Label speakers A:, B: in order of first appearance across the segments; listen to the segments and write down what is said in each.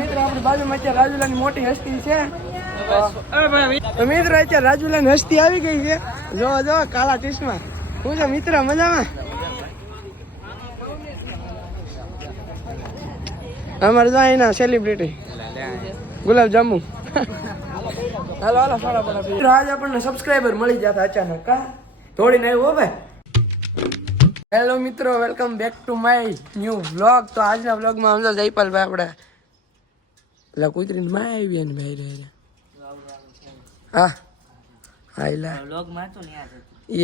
A: મિત્રો આપણી બાજુમાં અત્યારે રાજુલાની મોટી હસ્તી છે. તો મિત્રો અત્યારે રાજુલાની હસ્તી આવી ગઈ છે. જો જો કાળા ચશ્મા. હું છે મિત્ર મજામાં? અમારે જો અહીંના સેલિબ્રિટી ગુલાબ જાંબુ. હાલો હાલો સાડા મિત્રો આજ આપણને સબસ્ક્રાઈબર મળી જતા અચાનક કા દોડીને આવ્યો ભાઈ? હેલો મિત્રો welcome back to my new vlog તો આજના વ્લોગમાં સમજો જયપાલભાઈ આપણે એટલે કુતરીને માં આવી ને ભાઈ રે હા હા એલા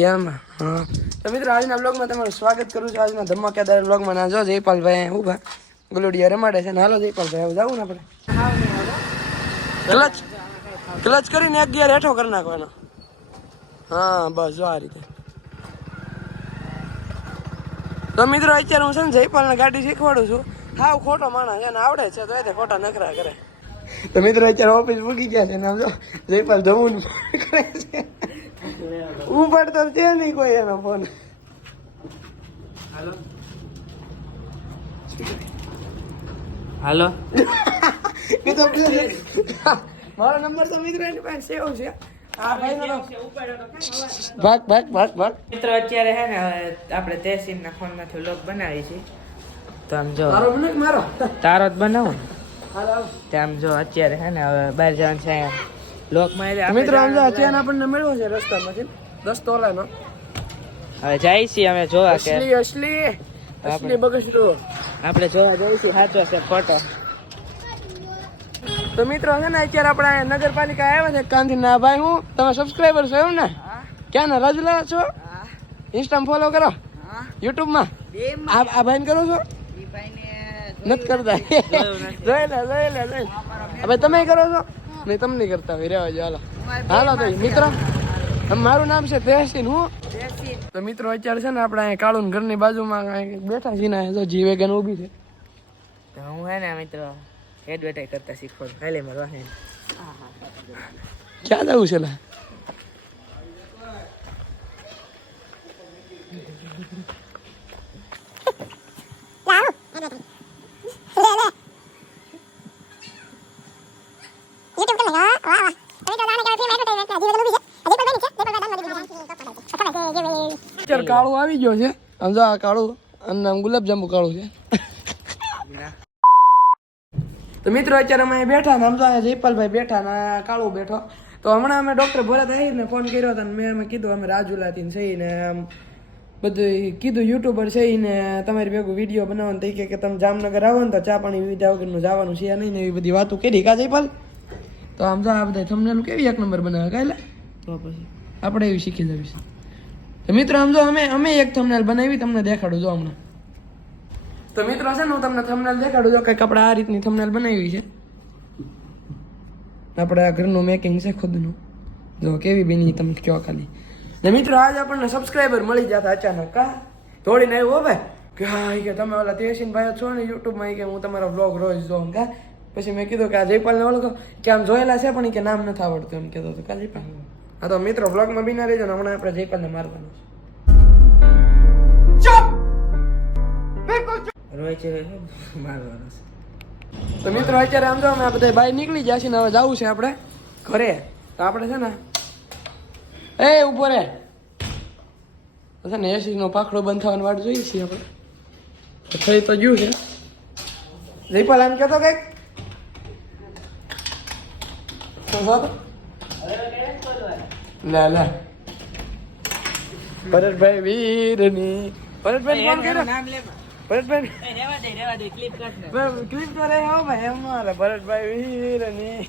A: એમ હા તો મિત્રો આજના બ્લોગમાં તમારું સ્વાગત કરું છું આજના ધમાકેદાર બ્લોગમાં ના જો જયપાલભાઈ ભાઈ ગુલોડિયા રમાડે છે ને હાલો જયપાલભાઈ હવે જવું ને આપણે ક્લચ ક્લચ કરીને એક ગિયર હેઠો કરી નાખવાનો હા બસ જો આ રીતે તો મિત્રો અત્યારે હું છે ને જયપાલને ગાડી શીખવાડું છું હાવ ખોટો માણસ એને આવડે છે તો એ ખોટા નખરા કરે. તો મિત્રો અત્યારે ઓફિસ મૂકી ગયા છે ને આમ જો જયપાલ જવું કરે છે. ઉપાડતો છે નહીં કોઈ એનો ફોન
B: હાલો.
A: હાલો. મિત્રો મારો નંબર તો મિત્રો એની પાસે સેવ છે. આ ભાઈનો ભાગ ભાગ ભાગ ભાગ.
B: મિત્રો અત્યારે હે ને આપણે તેસીન ના ફોનમાંથી લોક બનાવી છે. તો આમ જો.
A: તારો
B: જ બનાવો આમ જો અત્યારે હે ને હવે બહાર જવાનું છે લોકમાં
A: મિત્રો આમ જો અત્યારે આપણને મળ્યો છે રસ્તામાંથી દસ તોલાનો
B: હવે જાય છીએ અમે જોવા કે.
A: અસલી અસલી. અસલી બગસડો.
B: આપણે જોવા જઈશું. સાચો છે ફોટો
A: તો મિત્રો છે ને અત્યારે આપણે નગરપાલિકા આવ્યા છે. કાંથી ના ભાઈ હું. તમે સબસ્ક્રાઈબર છો એમ ને? ક્યાં ના રજલા છો? ઇન્સ્ટામ ફોલો કરો. યુટ્યુબમાં આ આ ભાઈને કરો છો? નથી કરતા. જોઈ લે જોઈ લે. જોઈ હવે તમે કરો છો? નહીં તમે નહીં કરતા હોય. રહેવા જો હાલો. હાલો તો મિત્રો. મારું નામ છે તહેસીન હું? તો મિત્રો અત્યારે છે ને આપણે અહીંયા કાળુન ઘરની બાજુમાં બેઠા છીએ ને જો જી વેગન ઊભી છે.
B: તો હું હે ને મિત્રો એડવર્ટાઈઝ કરતા શીખવાડું ખાલી મારવા
A: ક્યાં જવું છે લા? અત્યારે કાળું આવી ગયો છે. સમજો આ કાળું અને આમ ગુલાબજાંબુ કાળું છે. તો મિત્રો અત્યારે અમે બેઠા ને સમજો અહીંયા જયપાલભાઈ બેઠા ને કાળું બેઠો. તો હમણાં અમે ડૉક્ટર ભરત આહીરને ફોન કર્યો હતો ને મેં અમે કીધું અમે રાજુલાથી ને છે ને આમ બધું કીધું યુટ્યુબર છે ને તમારી ભેગું વીડિયો બનાવવાનું થઈ કે તમે જામનગર આવો ને તો ચા પાણી વિધા વગરનું જવાનું છે નહીં ને એવી બધી વાતો કરી. કા જયપાલ? તો આમ જો આ બધા થમનેલું કેવી એક નંબર બનાવે કાલે?
B: તો પછી.
A: આપણે એવી શીખી જવી છે તો મિત્રો, આમ જો અમે અમે એક થંબનેલ બનાવી, તમને દેખાડું જો હમણાં. તો મિત્રો, છે ને, હું તમને થંબનેલ દેખાડું જો કંઈક આપણે આ રીતની થંબનેલ બનાવી છે. આપણે આ ઘરનું મેકિંગ છે ખુદનું. જો, કેવી બની તમે કયો ખાલી. ને મિત્રો, આજ આપણને સબસ્ક્રાઈબર મળી જતા અચાનક કા દોડીને આવ્યો, હો ભાઈ? કે હા કે તમે ઓલા તેસીન ભાઈ છો ને યુટ્યુબમાં કે હું તમારો બ્લોગ રોજ જોઉં કા પછી મેં કીધું કે આ જયપાલને ઓળખો કે આમ જોયેલા છે, પણ કે નામ નથી આવડતું, એમ કહેતો હતો. કા જયપાલ? હા તો મિત્રો બ્લોગમાં બિના રહેજો ને હમણાં આપણે જયપાલને મારવાનું છે.
B: રોય છે મારવાનો છે.
A: તો મિત્રો અત્યારે આમ જો અમે આ બધા બહાર નીકળી જશે ને હવે જવું છે આપણે ઘરે. તો આપણે છે ને એ ઊભો રે છે ને એસી નો પાખડો બંધ થવાની વાટ જોઈએ છીએ આપણે. થઈ તો ગયું છે. જયપાલ એમ કહેતો કંઈક? લે લે. ભરતભાઈ વીરની. ભરતભાઈ ફોન કર્યો.
B: નામ લે.
A: ભરતભાઈ.
B: રેવા દે રેવા દે ક્લિપ કર
A: ક્લિપ રહે હો ભાઈ એમ મારે ભરતભાઈ વીરની.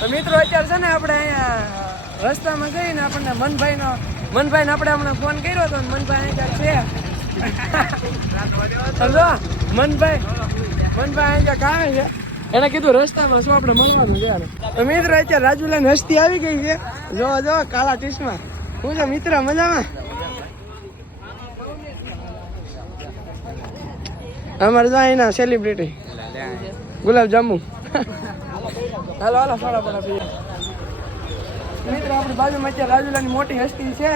A: તો મિત્રો અત્યારે છે ને આપણે અહીંયા રસ્તામાં જઈને આપણને મનભાઈ નો મનભાઈ આપણે હમણાં ફોન કર્યો હતો ને મનભાઈ અહીંયા છે. હલો મનભાઈ. મનભાઈ અહીંયા કામે છે? એને કીધું રસ્તામાં શું આપણે મળવાનું છે તો મિત્ર અત્યારે રાજુલાની હસ્તી આવી ગઈ છે. જો જો કાળા ચશ્મા હું છે મિત્ર મજામાં? અમારે જો અહીંના સેલિબ્રિટી ગુલાબ જાંબુ. હાલો હાલો સાડા પડા મિત્રો આપણી બાજુમાં અત્યારે રાજુલાની મોટી હસ્તી છે.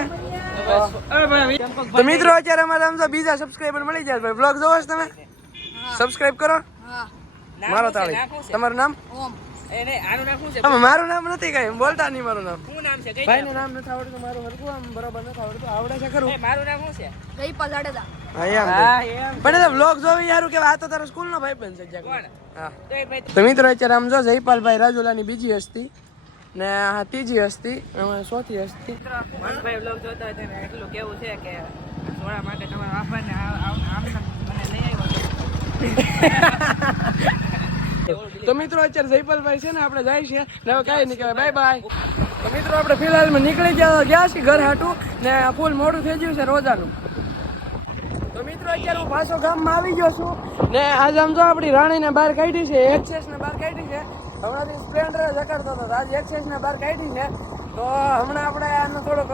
A: તો મિત્રો અત્યારે અમારે આમ તો બીજા સબસ્ક્રાઈબર મળી જાય ભાઈ બ્લોગ જોવો છો તમે? સબસ્ક્રાઇબ કરો. મારો તાળી? તમારું નામ?
B: એ નહીં, આનું નામ શું છે?
A: આમાં મારું નામ નથી કઈ. બોલતા નહીં મારું નામ.
B: શું નામ છે?
A: ભાઈ નું નામ? નથી આવડતું મારું હરખું આમ બરોબર નથી આવડતું. આવડે છે ખરું.
B: મારું નામ શું છે?
C: ગઈ જાડેજા
A: હા એમ છે.
B: હા એમ
A: પણ એ બ્લોગ જોવી યારું કે આ તો તારો સ્કૂલ નો ભાઈ પણ છે
B: કોણ? તો એ ભાઈ
A: તો મિત્રો અત્યારે આમ જો જયપાલભાઈ રાજુલાની બીજી હસ્તી ને આ ત્રીજી હસ્તી અને ચોથી હસ્તી.
B: મનભાઈ vlog જોતા હોય ને એટલું કેવું છે કે સોડા માટે તમારા બાપાને આ- આ- આમ મને લઈ આવ્યો
A: તો મિત્રો, અત્યારે જયપાલભાઈ છે ને, આપણે જાય છે ને હવે કાંઈ નહીં કહેવાય. બાય બાય તો મિત્રો, આપણે ફિલહાલમાં નીકળી ગયા ગયા છીએ ઘર હાટું ને ફૂલ મોડું થઈ ગયું છે રોજાનું. તો મિત્રો, અત્યારે હું પાછો ગામમાં આવી ગયો છું ને આજે આમ આપણી રાણીને બહાર કાઢી છે, એક્સેસને બહાર કાઢી છે. હમણાંથી સ્પ્લેન્ડર જ અકડતો હતો. આજે એક્સેસને બહાર કાઢી છે. તો હમણાં આપણે આને થોડુંક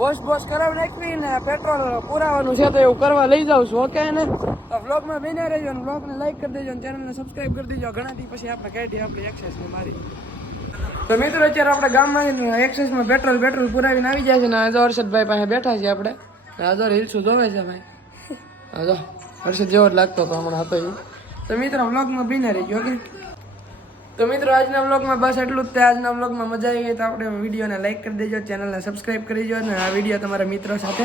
A: વોશ બોશ કરાવી નાખવી ને પેટ્રોલ પુરાવાનું છે તો એવું કરવા લઈ જાઉં છું, ઓકે ને? તો વ્લોગમાં બને રહેજો ને વ્લોગને લાઈક કરી દેજો ને ચેનલને સબસ્ક્રાઈબ કરી દેજો. ઘણા દી પછી આપણે કાઢી આપણે એક્સેસ ને મારી. તો મિત્રો, અત્યારે આપણે ગામમાં એક્સેસમાં પેટ્રોલ પેટ્રોલ પુરાવીને આવી જાય છે ને આજે હર્ષદભાઈ પાસે બેઠા છીએ આપણે. આજે રીલ્સો જોવે છે ભાઈ? હા હર્ષદ જેવો જ લાગતો હતો હમણાં હતો એ તો મિત્રો વ્લોગમાં બિના રહી ગયો ઓકે? તો મિત્રો, આજના વ્લોગમાં બસ એટલું જ. તે આજના વ્લોગમાં મજા આવી ગઈ તો આપણે વિડીયોને લાઈક કરી દેજો ચેનલને સબસ્ક્રાઈબ કરી દેજો અને આ વીડિયો તમારા મિત્રો સાથે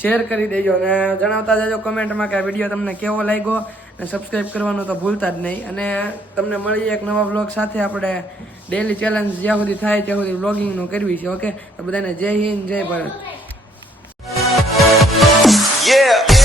A: શેર કરી દેજો. અને જણાવતા જજો કમેન્ટમાં કે આ વીડિયો તમને કેવો લાગ્યો અને સબસ્ક્રાઈબ કરવાનું તો ભૂલતા જ નહીં. અને તમને મળીએ એક નવા વ્લોગ સાથે. આપણે ડેલી ચેલેન્જ જ્યાં સુધી થાય ત્યાં સુધી વ્લોગિંગનું કરવી છે ઓકે તો બધાને જય હિન્દ, જય ભારત.
D: Yeah.